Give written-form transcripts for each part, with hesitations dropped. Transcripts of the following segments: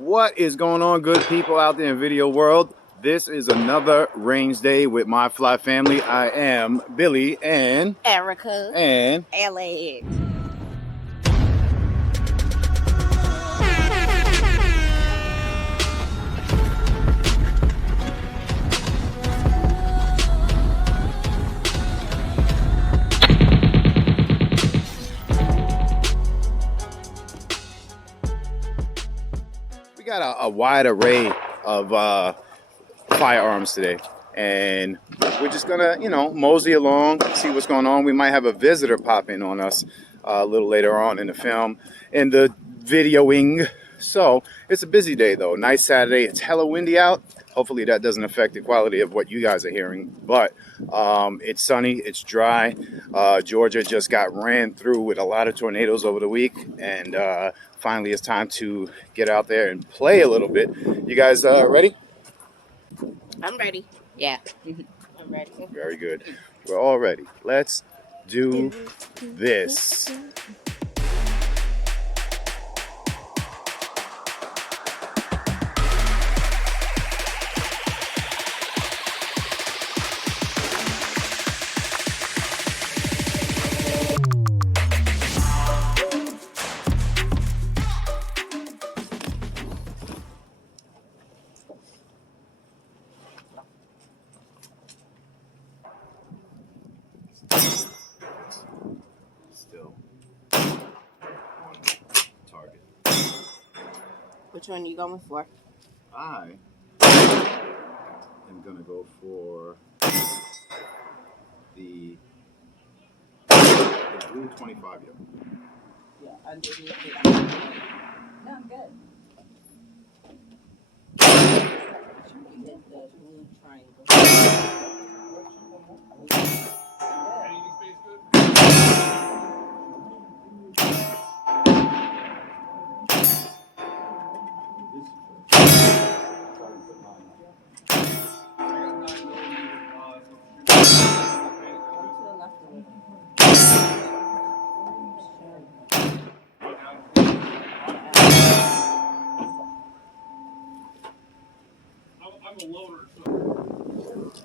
What is going on, good people out there in video world? This is another range day with my fly family. I am Billy and Erica and LA. we got a wide array of firearms today, and we're just gonna, mosey along, see what's going on. We might have a visitor pop in on us a little later on in the film, in the videoing. So it's a busy day though. Nice Saturday. It's hella windy out. Hopefully that doesn't affect the quality of what you guys are hearing. But it's sunny. It's dry. Georgia just got ran through with a lot of tornadoes over the week, and finally it's time to get out there and play a little bit. You guys ready? I'm ready. Yeah. I'm ready. Very good. We're all ready. Let's do this. Still on target. Which one you going for? I am gonna go for the blue 25 year. Yeah, underneath it. No, I'm good. Hit the blue triangle.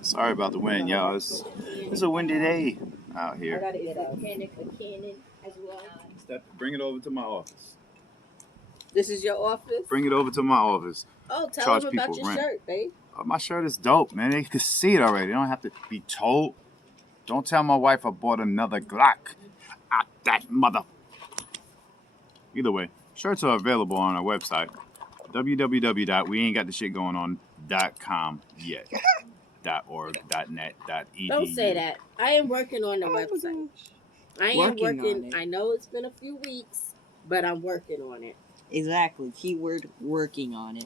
Sorry about the wind, y'all. It's a windy day out I here. gotta get a cannon as well. Bring it over to my office. This is your office? Bring it over to my office. Oh, tell Charge them about people your rent. shirt, babe. My shirt is dope, man. They can see it already. They don't have to be told. Don't tell my wife I bought another Glock. That mother. Either way, shirts are available on our website, www.weain'tgottheshitgoingon.com yet. .org, .net, .edu. Don't say that. I am working on the website. I am Working working. on it. I know it's been a few weeks, but I'm working on it. Exactly. Keyword working on it.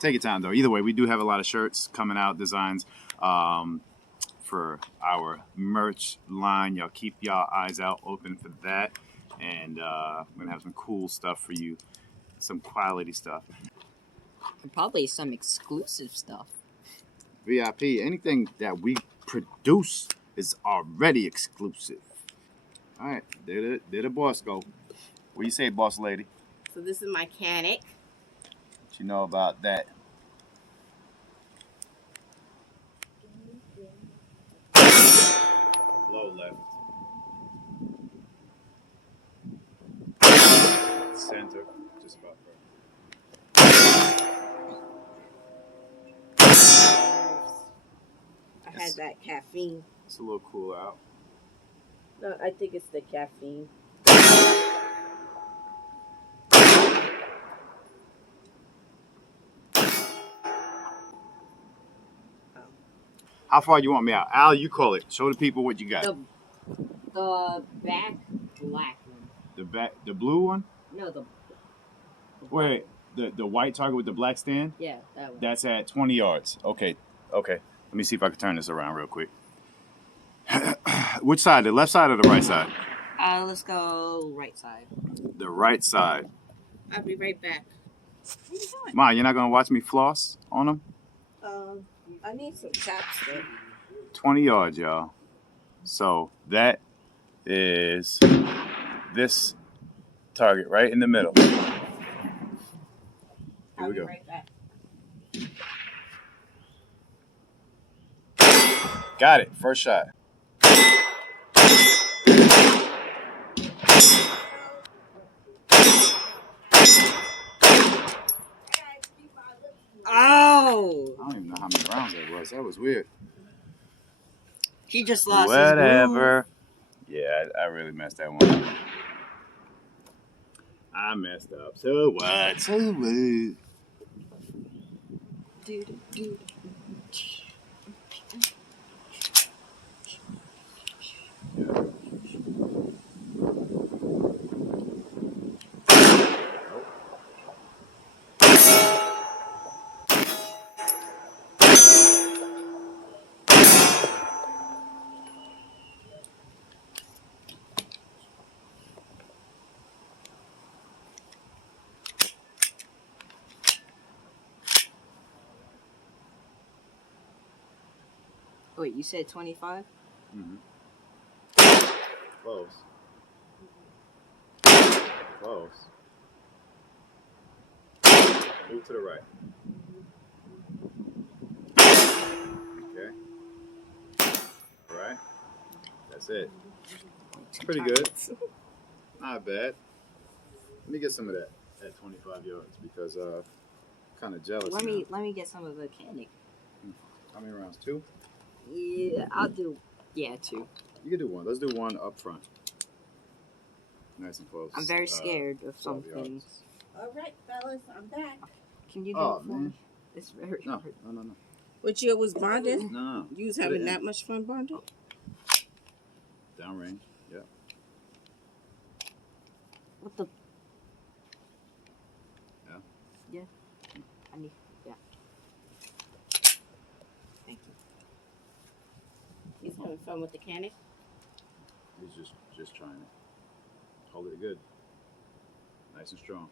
Take your time though. Either way, we do have a lot of shirts coming out, designs for our merch line. Y'all keep y'all eyes out open for that, and we're gonna have some cool stuff for you, some quality stuff. And probably some exclusive stuff. VIP, anything that we produce is already exclusive. All right, there the boss go. What do you say, boss lady? So this is my Canic. What you know about that? Low left. Center, just about right. I had that caffeine. It's a little cool out. No, I think it's the caffeine. How far you want me out? Al, you call it. Show the people what you got. The back black one. The blue one? No, the Wait, the white target with the black stand? yeah, that one. That's at 20 yards. Okay. Let me see if I can turn this around real quick. Which side? The left side or the right side? Let's go right side. The right side. I'll be right back. What are you doing? Ma, you're not gonna watch me floss on them? I need some chapstick. 20 yards, y'all. So that is this target right in the middle. Here we go. Right back. Got it. First shot. Oh, I don't even know how many rounds that was. That was weird. he just lost his groove. Whatever. Yeah, I really messed that one up. I messed up. So what? So what? Dude, dude. Wait, you said 25? Mm-hmm. Close. Close. Move to the right. Okay. All right. That's it. Pretty good. Not bad. Let me get some of that at 25 yards because kind of jealous. Let now. me get some of the candy. How many rounds? 2? Yeah, I'll do. Yeah, 2. You can do 1. Let's do 1 up front. Nice and close. I'm very scared of some 12 yards. things. All right, fellas, I'm back. Can you do Oh, it for man. me? It's very No, hard. no. What year was bonding? No. You was Put it having in. that much fun bonding? Downrange. Yeah. What the? Yeah. Yeah. I need. Yeah. Thank you. He's having fun with the candy. He's just trying it. Hold it good. Nice and strong.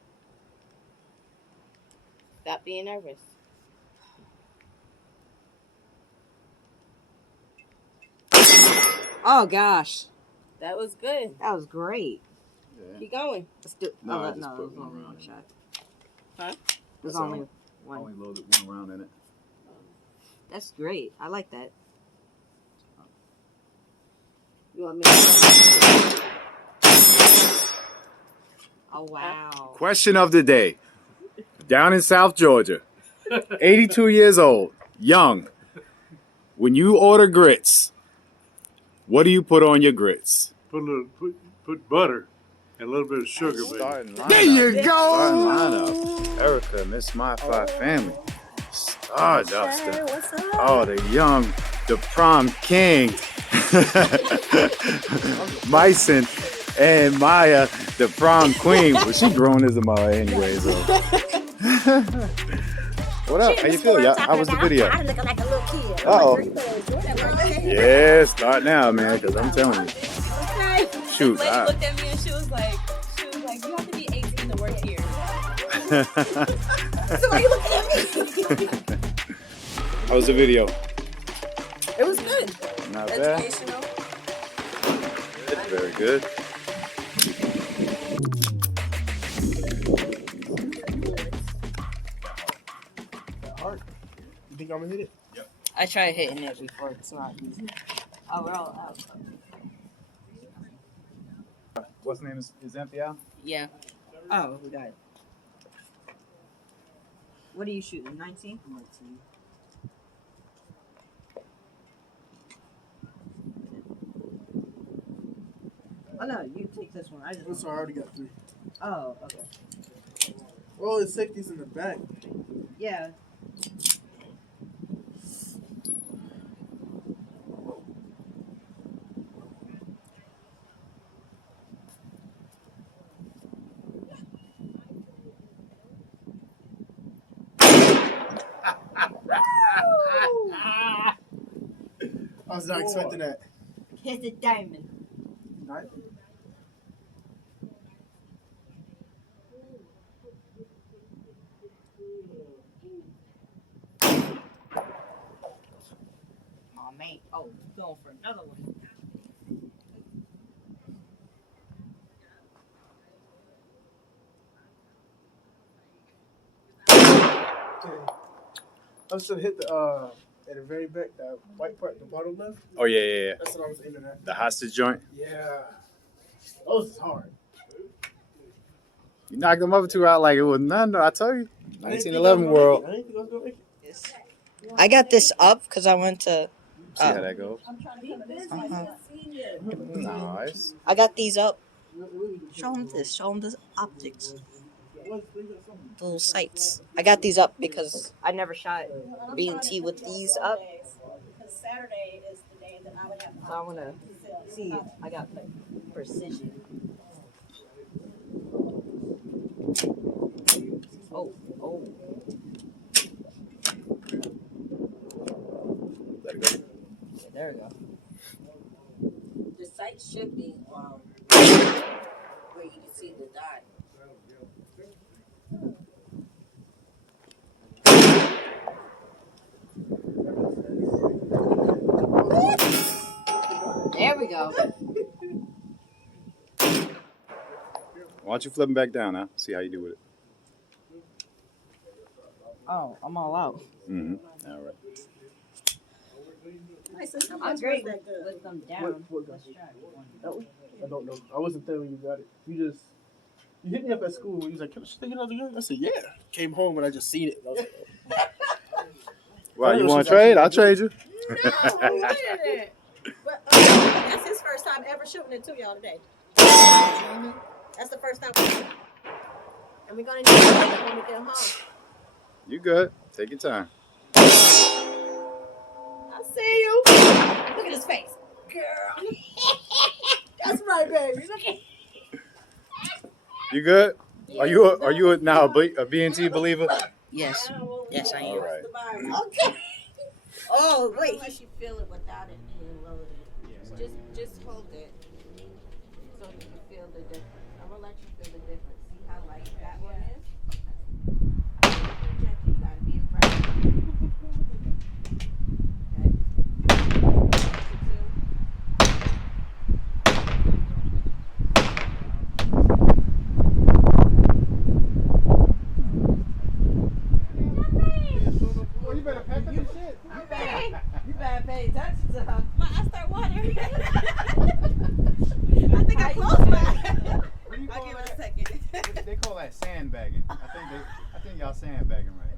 Stop being nervous. Oh gosh, That was good. that was great. Yeah. Keep going. Let's do. No, I oh, just no, put it was one only round one in shot. Huh? There's That's only all. one. Only loaded 1 round in it. That's great. I like that. You want me to? Oh wow. Question of the day. Down in South Georgia, 82 years old, young. When you order grits, what do you put on your grits? Put butter and a little bit of sugar, baby. There you go. Starting lineup. Erica, Miss My Five Family. Stardust. What's up? Oh, the young, the prom king. Myson and Maya, the prom queen. Well, she grown as a Maya anyway, so. What up? How you feel? How was the video? I'm looking like a little kid. Uh-oh. Okay. Yeah, start now, man, because I'm telling you. Shoot. Lady looked at me and she was like, you have to be 18 to work here. So why are you looking at me? How was the video? It was good. Not bad. Educational. Very good. You think I'm gonna hit it? I tried hitting it before. It's not easy. Oh, we're all out. What's name is empty out? Yeah. Oh, we got it. What are you shooting? 19? 19. Oh no, you take this one. I just. Oh, sorry, I already got 3. Oh, okay. Oh, the safety's in the back. Yeah. I was not expecting that. Hit the diamond. Right? Aw, mate. Oh, going for another one. Okay. I was gonna hit the at the very back, that white part, the bottom left. Oh yeah, yeah, yeah. That's what I was aiming at. The hostage joint. Yeah. That was hard. You knocked the mother two out like it was nothing. I tell you. I didn't think I was 1911 gonna world. make it. I didn't think I was gonna make it. I got this up because I went to. See how that goes. I'm trying to come in this Uh-huh. Nice. I got these up. Show them this. Show them the optics. The little sights. I got these up because I never shot B&T with these up. Because Saturday is the day that I would have. So I want to see if I got like precision. Oh. Let it go. Yeah, there we go. The site should be where you can see the dot. There we go. Why don't you flip them back down now? See how you do with it. Oh, I'm all out. Mm-hmm. All right. I'm great with them down. What gun? Let's try one. That one? I don't know. I wasn't there when you got it. You hit me up at school when you was like, "Can I just take another gun?" I said, "Yeah." Came home and I just seen it. I was like, Well, you want to trade? I'll trade you. No, wait a minute. But, that's his first time ever shooting it to y'all today. That's the first time. And we're gonna need it when we get home. You good? Take your time. I see you. Look at his face, girl. That's right, baby. Look at. You good? Are you now a B&T believer? Yes. Yes, I All am. right. Okay. Oh wait. Unless you feel it without it being loaded. Just hold it so you can feel the difference. I'm gonna let you feel the difference. See how light that one is? Okay. You gotta be aggressive. Well, you better pack up your shit. You better pay attention to her. My eyes start watering. I think I closed my eyes. What do you I'll call give it a that? second. They call that sandbagging. I think y'all sandbagging right